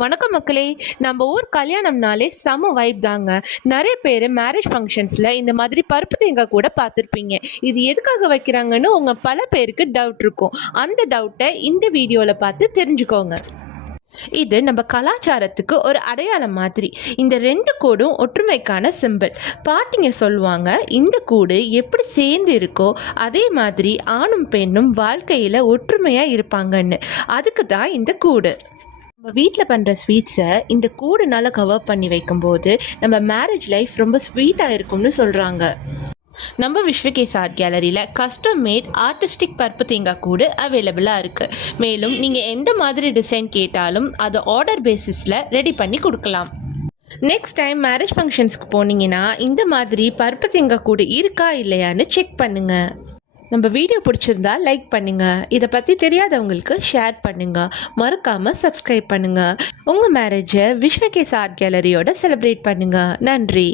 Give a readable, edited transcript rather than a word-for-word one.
வணக்கம் மக்களே. நம்ம ஊர் கல்யாணம்னாலே செம வைப் தாங்க. நிறைய பேர் மேரேஜ் ஃபங்க்ஷன்ஸில் இந்த மாதிரி பருப்பு தேங்காய் கூட பார்த்துருப்பீங்க. இது எதுக்காக வைக்கிறாங்கன்னு உங்கள் பல பேருக்கு டவுட் இருக்கும். அந்த டவுட்டை இந்த வீடியோவில் பார்த்து தெரிஞ்சுக்கோங்க. இது நம்ம கலாச்சாரத்துக்கு ஒரு அடையாளம் மாதிரி. இந்த ரெண்டு கூடும் ஒற்றுமைக்கான சிம்பிள். பாட்டிங்க சொல்லுவாங்க, இந்த கூடு எப்படி சேர்ந்து இருக்கோ அதே மாதிரி ஆணும் பெண்ணும் வாழ்க்கையில் ஒற்றுமையாக இருப்பாங்கன்னு. அதுக்கு தான் இந்த கூடு. நம்ம வீட்டில் பண்ணுற ஸ்வீட்ஸை இந்த கூடுனால கவர் பண்ணி வைக்கும்போது நம்ம மேரேஜ் லைஃப் ரொம்ப ஸ்வீட்டாக இருக்கும்னு சொல்கிறாங்க. நம்ம விஸ்வகேஸ் ஆர்ட் கேலரியில் கஸ்டம் மேட் ஆர்டிஸ்டிக் பருப்பு தேங்காய் கூடு அவைலபிளாக இருக்குது. மேலும் நீங்கள் எந்த மாதிரி டிசைன் கேட்டாலும் அதை ஆர்டர் பேசிஸில் ரெடி பண்ணி கொடுக்கலாம். நெக்ஸ்ட் டைம் மேரேஜ் ஃபங்க்ஷன்ஸ்க்கு போனீங்கன்னா இந்த மாதிரி பருப்பு தேங்காய் கூடு இருக்கா இல்லையான்னு செக் பண்ணுங்கள். நம்ம வீடியோ பிடிச்சிருந்தா லைக் பண்ணுங்கள். இதை பற்றி தெரியாதவங்களுக்கு ஷேர் பண்ணுங்கள். மறக்காமல் சப்ஸ்கிரைப் பண்ணுங்கள். உங்கள் மேரேஜை விஸ்வகேஸ் ஆர்ட் கேலரியோட செலிப்ரேட் பண்ணுங்கள். நன்றி.